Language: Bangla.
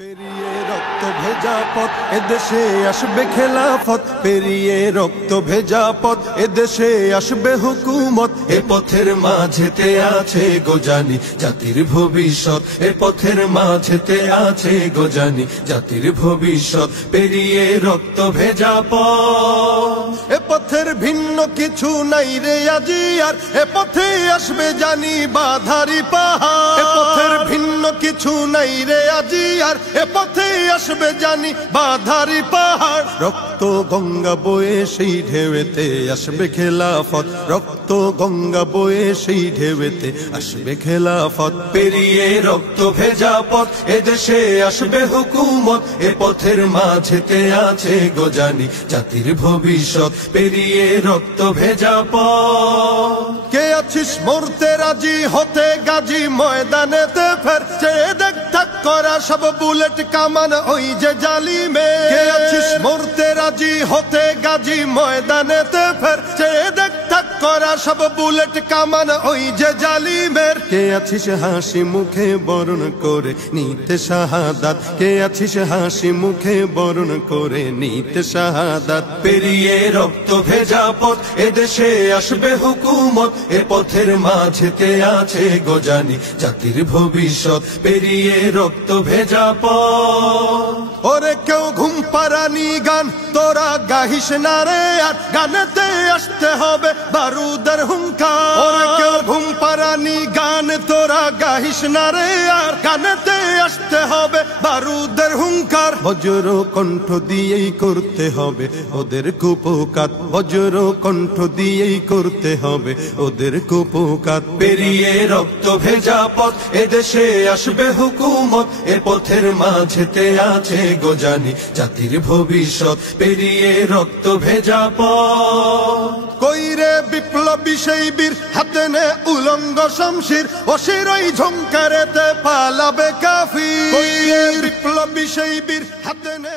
পেরিয়ে রক্ত ভেজা পথ এদেশে আসবে খেলাফত, পেরিয়ে রক্ত ভেজা পথ এদেশে আসবে হুকুমত। এ পথের মাঝেতে আছে গোজানি জাতির ভবিষ্যৎ, এ পথের মাঝেতে আছে গোজানি জাতির ভবিষ্যৎ। পেরিয়ে রক্ত ভেজা পথ, এ পথের ভিন্ন কিছু নাই রে আজি আর, এ পথে আসবে জানি বাধারি পাহাড়। এ পথের ভিন্ন কিছু নাই রে আজি আর, এ পথে আসবে জানি বাধারি পাহাড়। রক্ত গঙ্গা বয়ে সেই ঢেউতে আসবে খেলাফত, রক্ত গঙ্গা বয়ে সেই ঢেউতে আসবে খেলাফত। পেরিয়ে রক্ত ভেজা পথ এদেশে আসবে হুকুমত, এ পথের মাঝেতে আছে গোজানি জাতির ভবিষ্যৎ। পেরিয়ে রক্ত ভেজা পথ, কে আছিস মরতে রাজি হতে গাজী ময়দানেতে ফের, চেয়ে দেখ থাক করা সব বুলেট কামান ওই যে জালিমে। কে আছিস মরতে রাজি হতে গাজী ময়দানেতে ফের, চেয়ে দেখ থাক করা সব বুলেট কামান ওই যে জালিমের। কে আছিস হাসি মুখে বরণ করে নিতে শাহাদাত, কে আছিস হাসি মুখে বরণ করে নিতে শাহাদাত। পেরিয়ে রক্ত ভেজা পথ এদেশে আসবে হুকুমত, এ পথের মাঝেতে আছে গোজানি জাতির ভবিষ্যৎ। পেরিয়ে রক্ত ভেজা পথ, ওরে কেউ ঘুম পাড়ানি গান তোরা গাহিস না রে আর, গানেতে আসতে হবে বারুদের হুঙ্কার। ওরে কেউ ঘুম পাড়ানি গান তোরা গাহিস না রে আর, গানেতে আসতে হবে বারুদের হুঙ্কার। বজ্র কণ্ঠ দিয়েই করতে হবে ওদের কুপকাত, বজ্র কণ্ঠ দিয়েই করতে হবে ওদের কুপকাত। পেরিয়ে রক্ত ভেজা পথ এদেশে আসবে হুকুমত, এ পথের মাঝেতে আছে গোজানি জাতির ভবিষ্যৎ। পেরিয়ে রক্ত ভেজা পথ, কইরে বিপ্লবী সেই বীর হাতে নে উলঙ্গ শমশির, অশিরই ঝংকারেতে পালাবে কাফির। কইরে বিপ্লবী সেই বীর হাতে নে